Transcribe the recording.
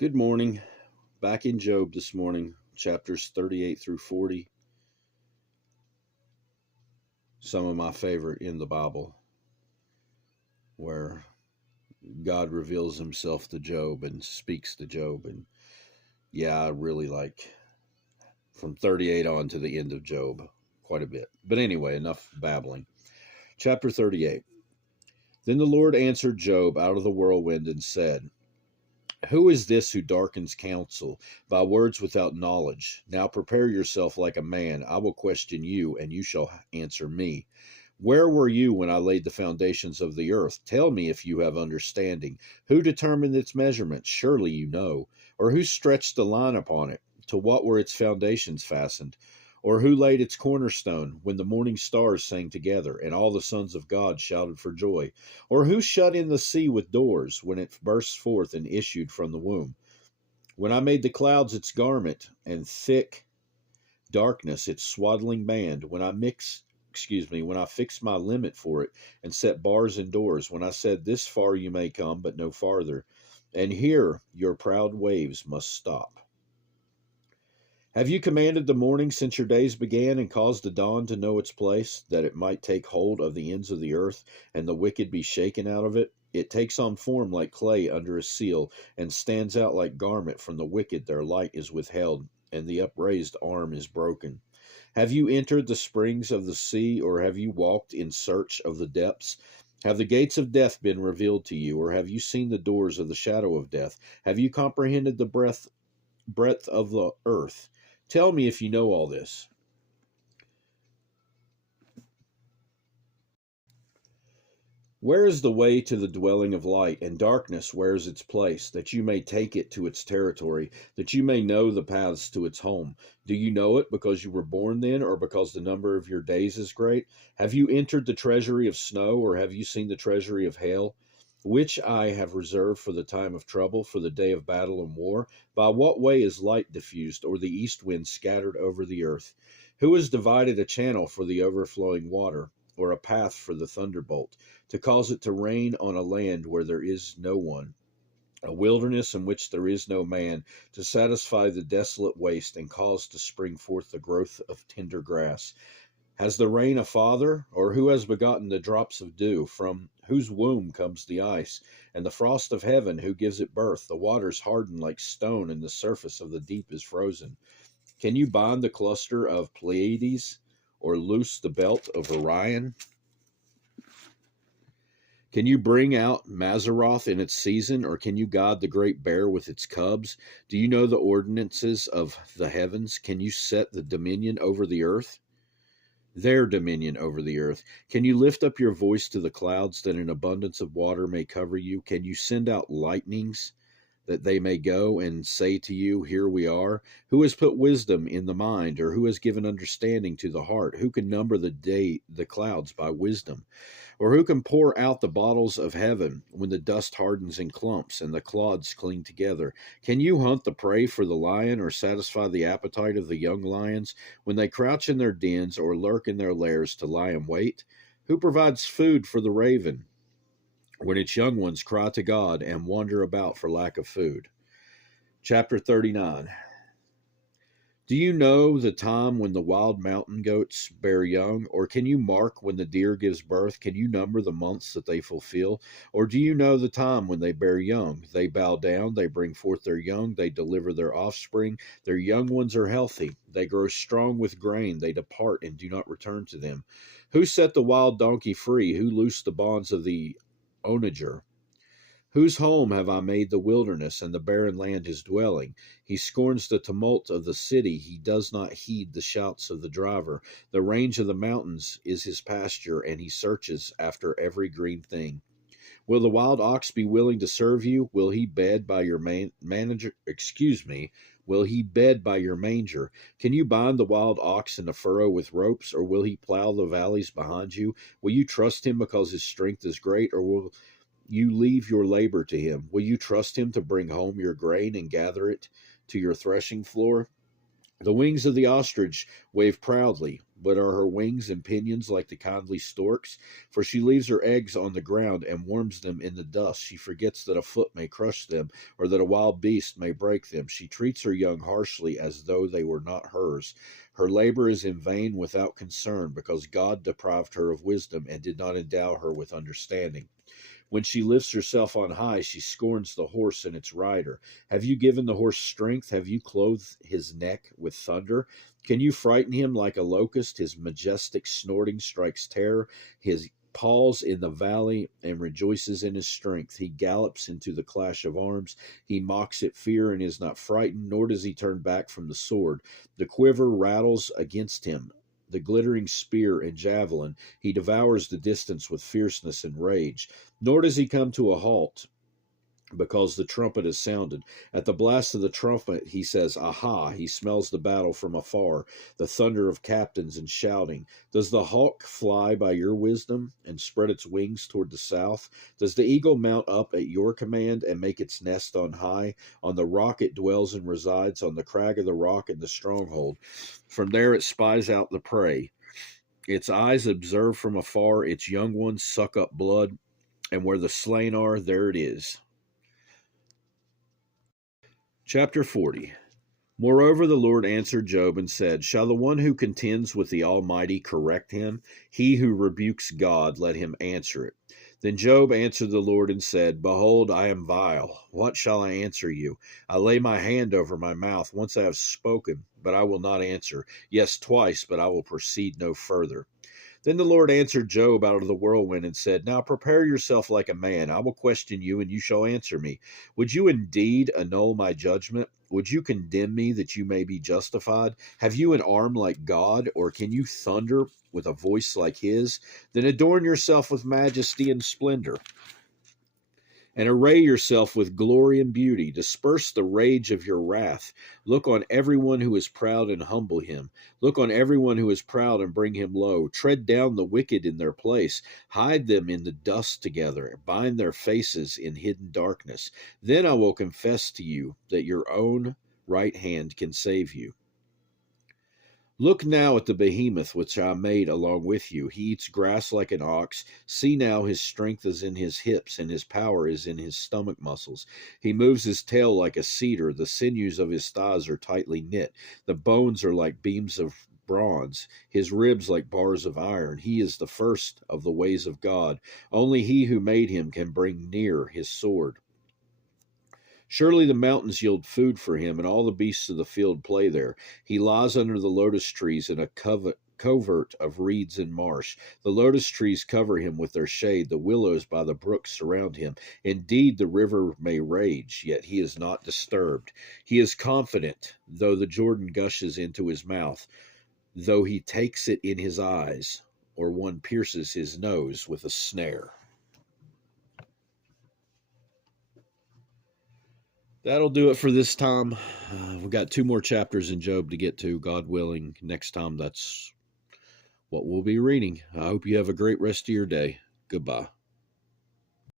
Good morning. Back in Job this morning, chapters 38 through 40. Some of my favorite in the Bible, where God reveals himself to Job and speaks to Job. And yeah, I really like from 38 on to the end of Job quite a bit. But anyway, enough babbling. Chapter 38. Then the Lord answered Job out of the whirlwind and said, "Who is this who darkens counsel by words without knowledge? Now prepare yourself like a man. I will question you, and you shall answer me. Where were you when I laid the foundations of the earth? Tell me if you have understanding. Who determined its measurements? Surely you know. Or who stretched the line upon it? To what were its foundations fastened? Or who laid its cornerstone when the morning stars sang together, and all the sons of God shouted for joy? Or who shut in the sea with doors when it burst forth and issued from the womb? When I made the clouds its garment, and thick darkness its swaddling band, when I fixed my limit for it and set bars and doors, when I said, this far you may come, but no farther, and here your proud waves must stop. Have you commanded the morning since your days began, and caused the dawn to know its place, that it might take hold of the ends of the earth, and the wicked be shaken out of it? It takes on form like clay under a seal, and stands out like garment. From the wicked their light is withheld, and the upraised arm is broken. Have you entered the springs of the sea, or have you walked in search of the depths? Have the gates of death been revealed to you, or have you seen the doors of the shadow of death? Have you comprehended the breadth of the earth? Tell me if you know all this. Where is the way to the dwelling of light? And darkness, where is its place, that you may take it to its territory, that you may know the paths to its home? Do you know it because you were born then, or because the number of your days is great? Have you entered the treasury of snow, or have you seen the treasury of hail? Which I have reserved for the time of trouble, for the day of battle and war? By what way is light diffused, or the east wind scattered over the earth? Who has divided a channel for the overflowing water, or a path for the thunderbolt, to cause it to rain on a land where there is no one, a wilderness in which there is no man, to satisfy the desolate waste, and cause to spring forth the growth of tender grass? Has the rain a father, or who has begotten the drops of dew? From whose womb comes the ice, and the frost of heaven, who gives it birth? The waters harden like stone, and the surface of the deep is frozen. Can you bind the cluster of Pleiades, or loose the belt of Orion? Can you bring out Mazaroth in its season, or can you guide the great bear with its cubs? Do you know the ordinances of the heavens? Can you set the dominion over the earth? Their dominion over the earth. Can you lift up your voice to the clouds, that an abundance of water may cover you? Can you send out lightnings, that they may go and say to you, here we are? Who has put wisdom in the mind, or who has given understanding to the heart? Who can number the clouds by wisdom? Or who can pour out the bottles of heaven when the dust hardens in clumps and the clods cling together? Can you hunt the prey for the lion, or satisfy the appetite of the young lions when they crouch in their dens, or lurk in their lairs to lie in wait? Who provides food for the raven when its young ones cry to God and wander about for lack of food? Chapter 39. Do you know the time when the wild mountain goats bear young? Or can you mark when the deer gives birth? Can you number the months that they fulfill? Or do you know the time when they bear young? They bow down, they bring forth their young, they deliver their offspring. Their young ones are healthy. They grow strong with grain. They depart and do not return to them. Who set the wild donkey free? Who loosed the bonds of the onager? Whose home have I made the wilderness, and the barren land his dwelling? He scorns the tumult of the city. He does not heed the shouts of the driver. The range of the mountains is his pasture, and he searches after every green thing. Will the wild ox be willing to serve you? Will he bed by your Will he bed by your manger? Can you bind the wild ox in a furrow with ropes, or will he plow the valleys behind you? Will you trust him because his strength is great, or will you leave your labor to him? Will you trust him to bring home your grain and gather it to your threshing floor? The wings of the ostrich wave proudly. But are her wings and pinions like the kindly stork's? For she leaves her eggs on the ground and warms them in the dust. She forgets that a foot may crush them, or that a wild beast may break them. She treats her young harshly as though they were not hers. Her labor is in vain without concern, because God deprived her of wisdom and did not endow her with understanding. When she lifts herself on high, she scorns the horse and its rider. Have you given the horse strength? Have you clothed his neck with thunder? Can you frighten him like a locust? His majestic snorting strikes terror. His paws in the valley and rejoices in his strength. He gallops into the clash of arms. He mocks at fear and is not frightened, nor does he turn back from the sword. The quiver rattles against him, the glittering spear and javelin. He devours the distance with fierceness and rage. Nor does he come to a halt, because the trumpet is sounded. At the blast of the trumpet, he says, Aha! He smells the battle from afar, the thunder of captains and shouting. Does the hawk fly by your wisdom and spread its wings toward the south? Does the eagle mount up at your command and make its nest on high? On the rock it dwells and resides, on the crag of the rock in the stronghold. From there it spies out the prey. Its eyes observe from afar, its young ones suck up blood, and where the slain are, there it is. Chapter 40. Moreover, the Lord answered Job and said, Shall the one who contends with the Almighty correct him? He who rebukes God, let him answer it. Then Job answered the Lord and said, Behold, I am vile. What shall I answer you? I lay my hand over my mouth. Once I have spoken, but I will not answer. Yes, twice, but I will proceed no further. Then the Lord answered Job out of the whirlwind and said, Now prepare yourself like a man. I will question you, and you shall answer me. Would you indeed annul my judgment? Would you condemn me that you may be justified? Have you an arm like God, or can you thunder with a voice like his? Then adorn yourself with majesty and splendor, and array yourself with glory and beauty. Disperse the rage of your wrath. Look on everyone who is proud and humble him. Look on everyone who is proud and bring him low. Tread down the wicked in their place. Hide them in the dust together. Bind their faces in hidden darkness. Then I will confess to you that your own right hand can save you. Look now at the behemoth which I made along with you. He eats grass like an ox. See now, his strength is in his hips, and his power is in his stomach muscles. He moves his tail like a cedar. The sinews of his thighs are tightly knit. The bones are like beams of bronze, his ribs like bars of iron. He is the first of the ways of God. Only he who made him can bring near his sword. Surely the mountains yield food for him, and all the beasts of the field play there. He lies under the lotus trees in a covert of reeds and marsh. The lotus trees cover him with their shade. The willows by the brook surround him. Indeed, the river may rage, yet he is not disturbed. He is confident, though the Jordan gushes into his mouth, though he takes it in his eyes, or one pierces his nose with a snare. That'll do it for this time. We've got 2 more chapters in Job to get to, God willing. Next time, that's what we'll be reading. I hope you have a great rest of your day. Goodbye.